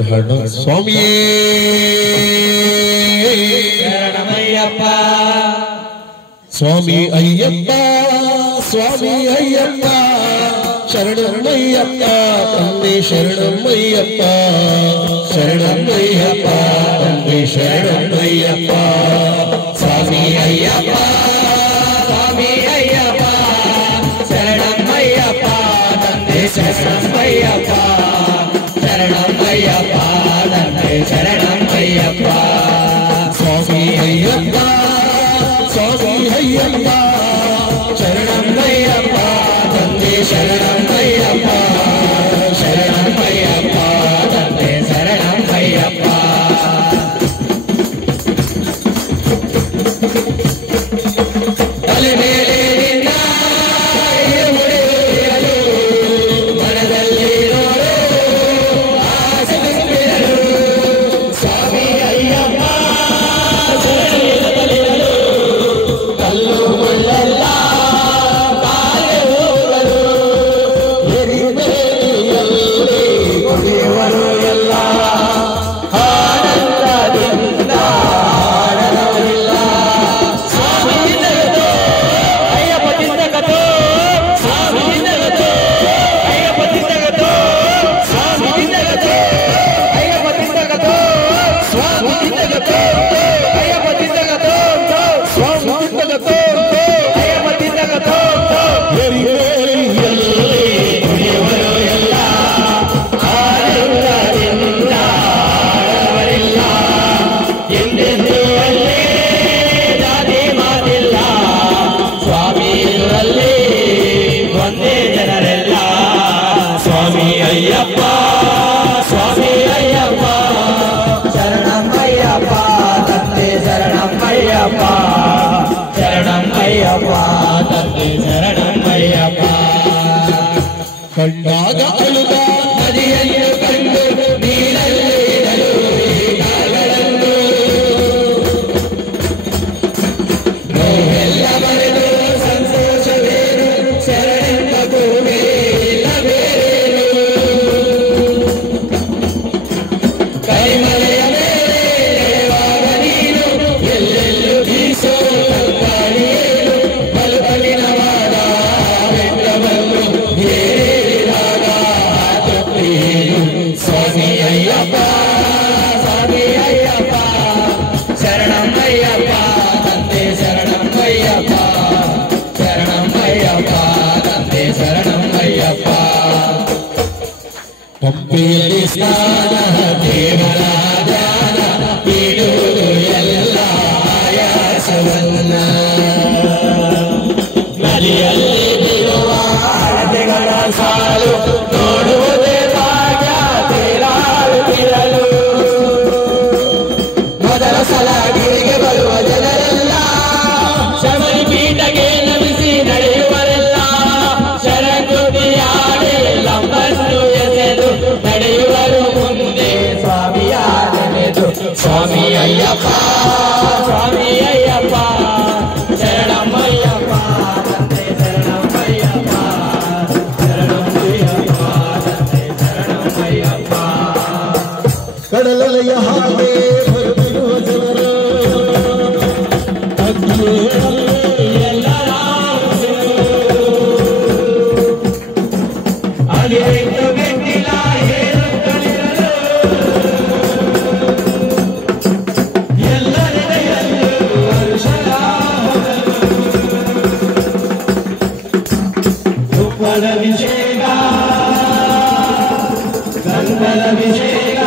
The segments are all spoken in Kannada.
ಸ್ವಾಮಿಯೇ ಶರಣಮಯ್ಯಪ್ಪ ಸ್ವಾಮಿ ಅಯ್ಯಪ್ಪ ಸ್ವಾಮಿ ಅಯ್ಯಪ್ಪ ಶರಣಮಯ್ಯಪ್ಪ ತಂದೆ ಶರಣಮಯ್ಯಪ್ಪ ಶರಣಮಯ್ಯಪ್ಪ ತಂದೆ ಶರಣಮಯ್ಯಪ್ಪ ಸ್ವಾಮಿ ಅಯ್ಯಪ್ಪ ಸ್ವಾಮಿ ಅಯ್ಯಪ್ಪ ಶರಣಮಯ್ಯಪ್ಪ ತಂದೆ ಶರಣಮಯ್ಯಪ್ಪ ಶರಣಮಯ್ಯಪ್ಪ ತಂದೆ ಶರಣಮಯ್ಯಪ್ಪ ಸ್ವಾಮಿ ಅಯ್ಯಪ್ಪ ಸ್ವಾಮಿ ಅಯ್ಯಪ್ಪ ಶರಣಮಯ್ಯಪ್ಪ ತಂದೆ ಶರಣಮಯ್ಯಪ್ಪ ಶರಣಮಯ್ಯಪ್ಪ ತಂದೆ ಶರಣಮಯ್ಯಪ್ಪ ತಲೆ ಮೇಲೆ ನಿನ್ನ ಮುಡಿಯಲು ಮನದಲ್ಲಿ ನೋಡು ಆಸೆ ತುಂಬಿರಲು ಸ್ವಾಮಿ ಅಯ್ಯಪ್ಪ ಶರಣಮಯ್ಯಪ್ಪಲಿರಲು ಕಲ್ಲು ಮುಳ್ಳೆಲ್ಲ ಬಾಳೆ ಹೋಗಲು ಎರಿಮೇಲಿಯಲ್ಲಿ ಕುಡಿಯುವರು ಎಲ್ಲ ಆನಂದದಿಂದ ಆಡಲವರಿಲ್ಲ ಸ್ವಾಮಿ ಜಿಂದಗತೋ ಅಯ್ಯಪ್ಪ ಜಿಂದಗತೋ ಸ್ವಾಮಿ ಜಿಂದಗತೋ ಅಯ್ಯಪ್ಪ ಜಿಂದಗತೋ ಸ್ವಾಮಿ ಜಿಂದಗತೋ ಅಯ್ಯಪ್ಪ ಜಿಂದಗತೋ ಸ್ವಾಮಿ ಜಿಂದಗತೋ ಅಯ್ಯಪ್ಪ ಜಿಂದಗತೋ ಸ್ವಾಮಿ ಜಿಂದಗತೋ ಅಯ್ಯಪ್ಪ ಜಿಂದಗತೋ ಎರಿಮೇಲಿಯಲ್ಲಿ ಕುಡಿಯುವರು ಎಲ್ಲ ಆನಂದದಿಂದ ಆಡವರಿಲ್ಲ ಎಂದೆಂದೂ ಅಲ್ಲೇ ಜಾತಿ ಮಾತಿಲ್ಲ ಸ್ವಾಮಿ ಇವರಲ್ಲಿ ಒಂದೇ ಜನರೆಲ್ಲ ಸ್ವಾಮಿ ಅಯ್ಯಪ್ಪ ಸ್ವಾಮಿ ಅಯ್ಯಪ್ಪ ಶರಣಮಯ್ಯಪ್ಪ ತಂದೆ ಶರಣಮಯ್ಯಪ್ಪ ಶರಣಮಯ್ಯಪ್ಪ ತಂದೆ ಶರಣಮಯ್ಯಪ್ಪ ಕಂಡಾಗ ಅಳುಗ ನದಿಯನ್ನು ಕಂಡು ನೀರಲ್ಲಿಡಲು ಕಾಲಗಳನ್ನು ನೋವೆಲ್ಲ ಮರೆತು ಸಂತೋಷವೇನು ಶರಣೆಂಬ ಭೂಮಿ ಇಲ್ಲವೇನು ಕೈಮಲೆಯ ಮೇಲೆ ನಡೆಯುವಾಗ ನೀನು ಎಲ್ಲೆಲ್ಲೂ ಬೀಸೋ ತಂಗಾಳಿಯೇನು ಬಲು ಕಠಿಣವಾದ ಬೆಟ್ಟವನ್ನು ಏರಿದಾಗ ತಪ್ಪೇನು ಸ್ವಾಮಿ ಅಯ್ಯಪ್ಪ ಸ್ವಾಮಿ ಅಯ್ಯಪ್ಪ ಶರಣಮಯ್ಯಪ್ಪ ತಂದೆ ಶರಣಮಯ್ಯಪ್ಪ ಶರಣಮಯ್ಯಪ್ಪ ತಂದೆ ಶರಣಮಯ್ಯಪ್ಪ ಪಂಪೆಯಲ್ಲಿ ಸ್ನಾನ ದೇವರ ಧ್ಯಾನ ಬಿಡುವುದು ಎಲ್ಲ ಆಯಾಸವನ್ನ ನದಿಯಲ್ಲಿ ಬೀಳುವ ಅಳತೆಗಳ ಸಾಲು ನೋಡುವುದೇ ಭಾಗ್ಯ ತೇಲಾಡುತ್ತಿರಲು ಮೊದಲ ಸಲ ಗಿರಿಗೆ ಬರುವ ಜನರೆಲ್ಲ ಶಬರಿ ಪೀಠಕ್ಕೆ ನಮಿಸಿ ನಡೆಯುವರೆಲ್ಲ ಶರಣುಡಿಯಾಡಿ ಲಂಬನ್ನು ಎಸೆದು ನಡೆಯುವರು ಮುಂದೆ ಸ್ವಾಮಿಯ ನೆನೆದು ಸ್ವಾಮಿ ಅಯ್ಯಪ್ಪ ಸ್ವಾಮಿ ಅಯ್ಯಪ್ಪ ಶರಣಮಯ್ಯಪ್ಪ ತಂದೆ ಶರಣಮಯ್ಯಪ್ಪ ಶರಣಮಯ್ಯಪ್ಪ ತಂದೆ ಶರಣಮಯ್ಯಪ್ಪ ಕಡಲಲೆಯ ಹಾಗೆ ಬರುತ್ತಿರುವ ಜನರು ಅಗ್ನಿಯಲ್ಲಿ ಎಲ್ಲರ ಅದಿರೆಂಟು ಮೆಟ್ಟಿಲ ಏರುತ್ತಲಿರಲು ಎಲ್ಲರೆಡೆಯಲ್ಲೂ ವರ್ಷದ ಹೊರಲು ತುಪ್ಪದ ಅಭಿಷೇಕ ಗಂಧದ ಅಭಿಷೇಕ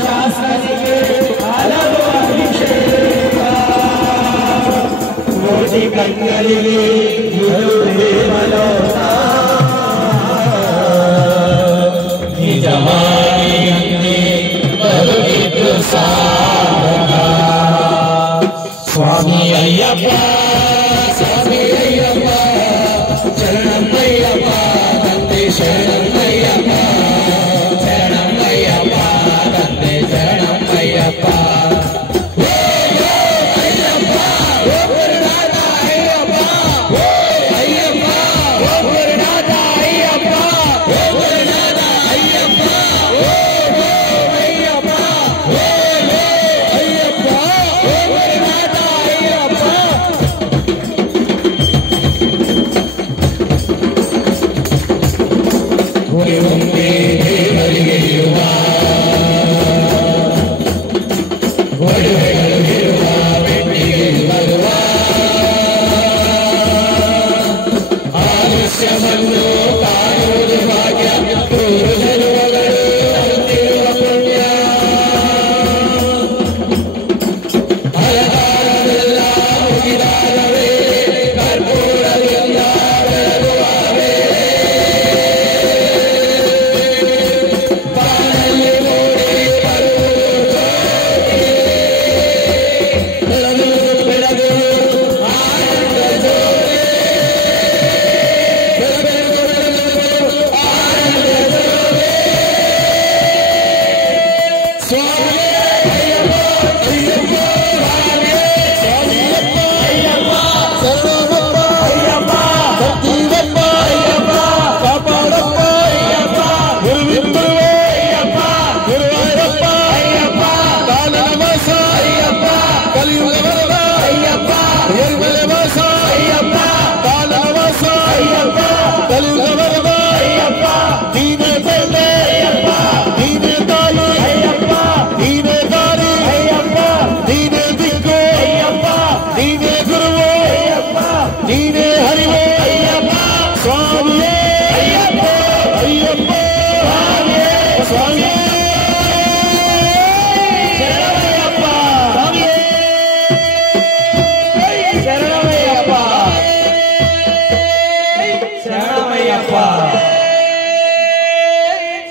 ಶಾಸ್ತ್ರನಿಗೆ ಹಲವು ಅಭಿಷೇಕ ಕೋಟಿ ಕಣ್ಗಳಿಗೆ ದೇವಲೋಕ ನಿಜವಾಗಿ ಅಂದೇ ಬದುಕಿದ್ದು ಸಾಧಕ ಸ್ವಾಮಿ ಅಯ್ಯಪ್ಪ ಸ್ವಾಮಿ ಅಯ್ಯಪ್ಪ ಶರಣಮಯ್ಯಪ್ಪ ತಂದೆ ಶರಣಮಯ್ಯಪ್ಪ ಶರಣಮಯ್ಯಪ್ಪ ತಂದೆ ಶರಣಮಯ್ಯಪ್ಪ ಅಯ್ಯಪ್ಪ ಓ ಗುರುನಾಥ ಅಯ್ಯಪ್ಪ ಓ ಅಯ್ಯಪ್ಪ ಓ ಗುರುನಾಥ ಅಯ್ಯಪ್ಪ ಓ ಗುರುನಾಥ ಅಯ್ಯಪ್ಪ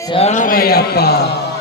ಶರಣಮಯ್ಯಪ್ಪ